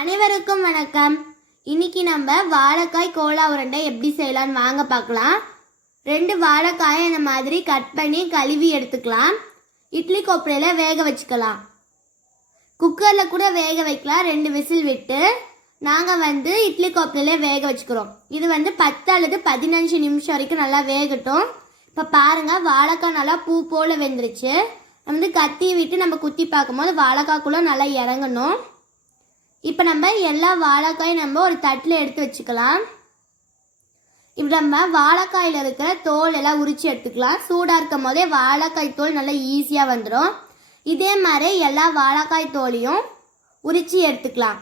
அனைவருக்கும் வணக்கம். இன்னைக்கு நம்ம வாழைக்காய் கோலா உருண்டை எப்படி செய்யலாம்னு வாங்க பார்க்கலாம். ரெண்டு வாழைக்காயை இந்த மாதிரி கட் பண்ணி கழுவி எடுத்துக்கலாம். இட்லி கோப்பையில் வேக வச்சுக்கலாம். குக்கரில் கூட வேக வைக்கலாம். ரெண்டு விசில் விட்டு நாங்கள் வந்து இட்லி கோப்பையில் வேக வச்சுக்கிறோம். இது வந்து பத்து அல்லது பதினஞ்சு நிமிஷம் வரைக்கும் நல்லா வேகட்டும். இப்போ பாருங்கள் வாழைக்காய் நல்லா பூ போல் வெந்துருச்சு. வந்து கத்தி விட்டு நம்ம குத்தி பார்க்கும்போது வாழைக்காய்க்குள்ளே நல்லா இறங்கணும். இப்போ நம்ம எல்லா வாழைக்காயும் நம்ம ஒரு தட்டில் எடுத்து வச்சுக்கலாம். இப்போ நம்ம வாழைக்காயில் இருக்கிற தோல் எல்லாம் உரித்து எடுத்துக்கலாம். சூடாக இருக்கும் போதே வாழைக்காய் தோல் நல்லா ஈஸியாக வந்துடும் இதே மாதிரி எல்லா வாழைக்காய் தோலையும் உரித்து எடுத்துக்கலாம்.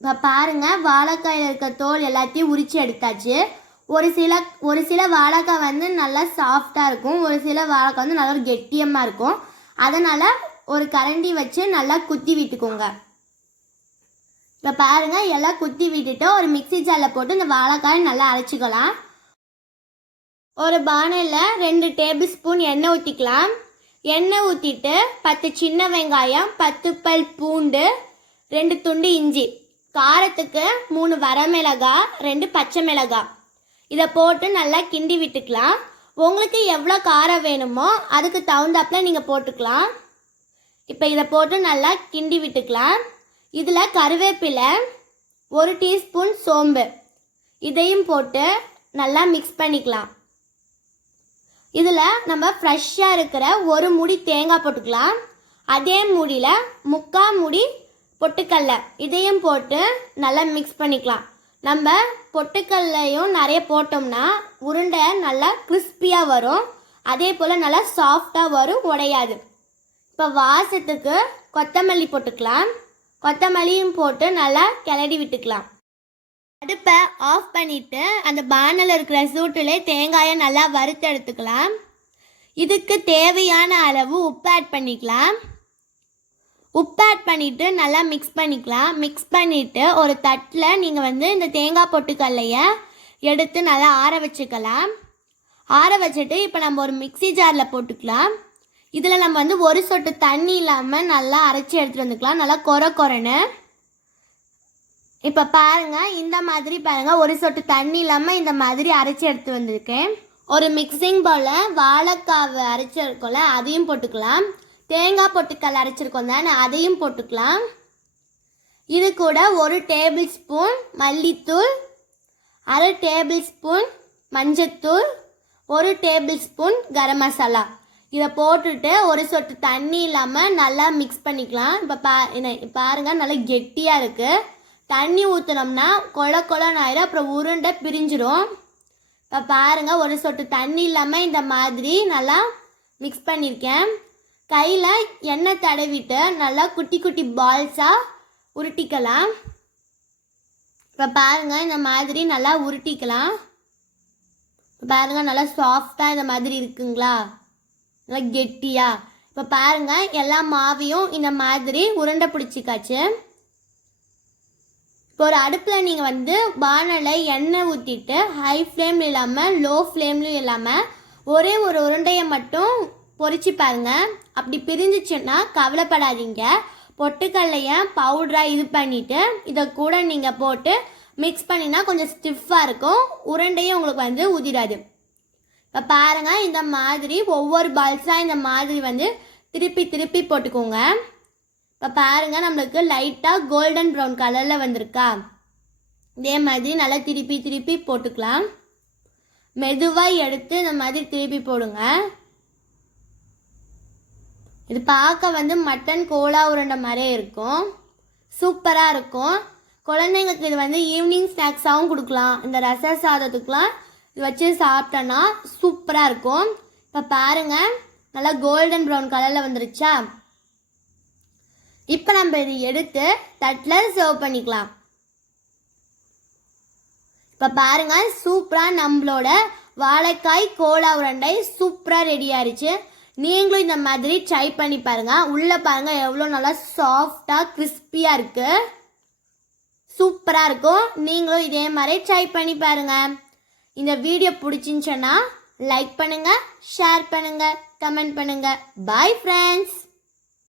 இப்போ பாருங்கள் வாழைக்காயில் இருக்க தோல் எல்லாத்தையும் உரித்து எடுத்தாச்சு. ஒரு சில ஒரு சில வாழைக்காய் வந்து நல்லா சாஃப்டாக இருக்கும். ஒரு சில வாழைக்காய் வந்து நல்லா கெட்டியமாக இருக்கும். அதனால் ஒரு கரண்டி வச்சு நல்லா குத்தி விட்டுக்கோங்க. இப்போ பாருங்கள் எல்லாம் குத்தி விட்டுட்டு ஒரு மிக்ஸி ஜாரில் போட்டு இந்த வாழைக்காய் நல்லா அரைச்சிக்கலாம். ஒரு பானையில் ரெண்டு டேபிள் ஸ்பூன் எண்ணெய் ஊற்றிக்கலாம் எண்ணெய் ஊற்றிட்டு பத்து சின்ன வெங்காயம் பத்து பல் பூண்டு ரெண்டு துண்டு இஞ்சி காரத்துக்கு மூணு வரமிளகாய் ரெண்டு பச்சை மிளகாய். இதை போட்டு நல்லா கிண்டி விட்டுக்கலாம். உங்களுக்கு எவ்வளோ காரம் வேணுமோ அதுக்கு தகுந்தாப்புல நீங்கள் போட்டுக்கலாம். இப்போ இதை போட்டு நல்லா கிண்டி விட்டுக்கலாம். இதில் கருவேப்பிலை ஒரு டீஸ்பூன் சோம்பு. இதையும் போட்டு நல்லா மிக்ஸ் பண்ணிக்கலாம். இதில் நம்ம ஃப்ரெஷ்ஷாக இருக்கிற ஒரு முடி தேங்காய் போட்டுக்கலாம். அதே மூடியில் முக்கால் முடி பொட்டுக்கல்ல இதையும் போட்டு நல்லா மிக்ஸ் பண்ணிக்கலாம். நம்ம பொட்டுக்கல்லையும் நிறைய போட்டோம்னா உருண்டை நல்லா கிறிஸ்பியாக வரும். அதே போல் நல்லா சாஃப்டாக வரும் உடையாது. இப்போ வாசத்துக்கு கொத்தமல்லி போட்டுக்கலாம். கொத்தமல்லியும் போட்டு நல்லா கிளறி விட்டுக்கலாம். அடுப்பை ஆஃப் பண்ணிவிட்டு அந்த பானில் இருக்கிற சூட்டிலே தேங்காயை நல்லா வறுத்து எடுத்துக்கலாம். இதுக்கு தேவையான அளவு உப்பு ஆட் பண்ணிக்கலாம். உப்பு ஆட் பண்ணிவிட்டு நல்லா மிக்ஸ் பண்ணிக்கலாம். மிக்ஸ் பண்ணிவிட்டு ஒரு தட்டில் நீங்கள் வந்து இந்த தேங்காய் பொட்டுக்கல்லையை எடுத்து நல்லா ஆற வச்சுக்கலாம். ஆற வச்சுட்டு இப்போ நம்ம ஒரு மிக்ஸி ஜாரில் போட்டுக்கலாம். இதில் நம்ம வந்து ஒரு சொட்டு தண்ணி இல்லாமல் நல்லா அரைச்சி எடுத்துகிட்டு வந்துக்கலாம். நல்லா கொர கொரன்னு. இப்போ பாருங்கள் இந்த மாதிரி பாருங்கள் ஒரு சொட்டு தண்ணி இல்லாமல் இந்த மாதிரி அரைச்சி எடுத்து வந்திருக்கேன். ஒரு மிக்சிங் பவுலில் வாழைக்காவை அரைச்சிருக்கோம்ல அதையும் போட்டுக்கலாம். தேங்காய் பொட்டுக்கல் அரைச்சிருக்கோம் தானே அதையும் போட்டுக்கலாம். இது கூட ஒரு டேபிள் ஸ்பூன் மல்லித்தூள் அரை டேபிள் ஸ்பூன் மஞ்சத்தூள் ஒரு டேபிள் ஸ்பூன் கரம் மசாலா. இதை போட்டுட்டு ஒரு சொட்டு தண்ணி இல்லாமல் நல்லா மிக்ஸ் பண்ணிக்கலாம். இப்போ பா என்ன பாருங்கள் நல்லா கெட்டியாக இருக்குது தண்ணி ஊற்றினோம்னா கொல கொலன்னு ஆயிரும் அப்புறம் உருண்டை பிரிஞ்சிரும். இப்போ பாருங்கள் ஒரு சொட்டு தண்ணி இல்லாமல் இந்த மாதிரி நல்லா மிக்ஸ் பண்ணியிருக்கேன் கையில் எண்ணெய் தடவிட்டு நல்லா குட்டி குட்டி பால்ஸாக உருட்டிக்கலாம். இப்போ பாருங்கள் இந்த மாதிரி நல்லா உருட்டிக்கலாம். பாருங்கள் நல்லா சாஃப்டாக இந்த மாதிரி இருக்குங்களா? நல்லா கெட்டியா? இப்போ பாருங்கள் எல்லா மாவையும் இந்த மாதிரி உருண்டை பிடிச்சிக்காச்சு. இப்போ ஒரு அடுப்பில் நீங்கள் வந்து வானலை எண்ணெய் ஊற்றிட்டு ஹை ஃப்ளேம் இல்லாமல் லோ ஃப்ளேம்லையும் இல்லாமல் ஒரே ஒரு உருண்டையை மட்டும் பொறிச்சு பாருங்க. அப்படி பிரிஞ்சிச்சுன்னா கவலைப்படாதீங்க. பொட்டுக்கல்லையை பவுடராக இது பண்ணிவிட்டு இதை கூட நீங்கள் போட்டு மிக்ஸ் பண்ணினா கொஞ்சம் ஸ்டிஃபாக இருக்கும். உருண்டையும் உங்களுக்கு வந்து உதிராது இப்போ பாருங்கள் இந்த மாதிரி ஒவ்வொரு பால்ஸாக இந்த மாதிரி வந்து திருப்பி திருப்பி போட்டுக்கோங்க. இப்போ பாருங்கள் நம்மளுக்கு லைட்டாக கோல்டன் ப்ரௌன் கலரில் வந்திருக்கா. இதே மாதிரி நல்லா திருப்பி திருப்பி போட்டுக்கலாம். மெதுவாக எடுத்து இந்த மாதிரி திருப்பி போடுங்க. இது பார்க்க வந்து மட்டன் கோலா உருண்டை மாதிரியே இருக்கும். சூப்பராக இருக்கும். குழந்தைங்களுக்கு இது வந்து ஈவினிங் ஸ்நாக்ஸாகவும் கொடுக்கலாம். இந்த ரச சாதத்துக்கெலாம் இது வச்சு சாப்பிட்டோன்னா சூப்பராக இருக்கும். இப்போ பாருங்கள் நல்லா கோல்டன் ப்ரௌன் கலரில் வந்துருச்சா? இப்போ நம்ம இதை எடுத்து தட்டில் சர்வ் பண்ணிக்கலாம். இப்போ பாருங்கள் சூப்பராக நம்மளோட வாழைக்காய் கோலா உருண்டை சூப்பராக ரெடி ஆயிடுச்சு நீங்களும் இந்த மாதிரி ட்ரை பண்ணி பாருங்க. உள்ளே பாருங்கள் எவ்வளோ நல்லா சாஃப்டாக கிறிஸ்பியாக இருக்குது சூப்பராக இருக்கும். நீங்களும் இதே மாதிரி ட்ரை பண்ணி பாருங்கள் இந்த வீடியோ பிடிச்சிருந்துச்சுன்னா லைக் பண்ணுங்கள் ஷேர் பண்ணுங்கள் கமெண்ட் பண்ணுங்கள் பாய் ஃப்ரெண்ட்ஸ்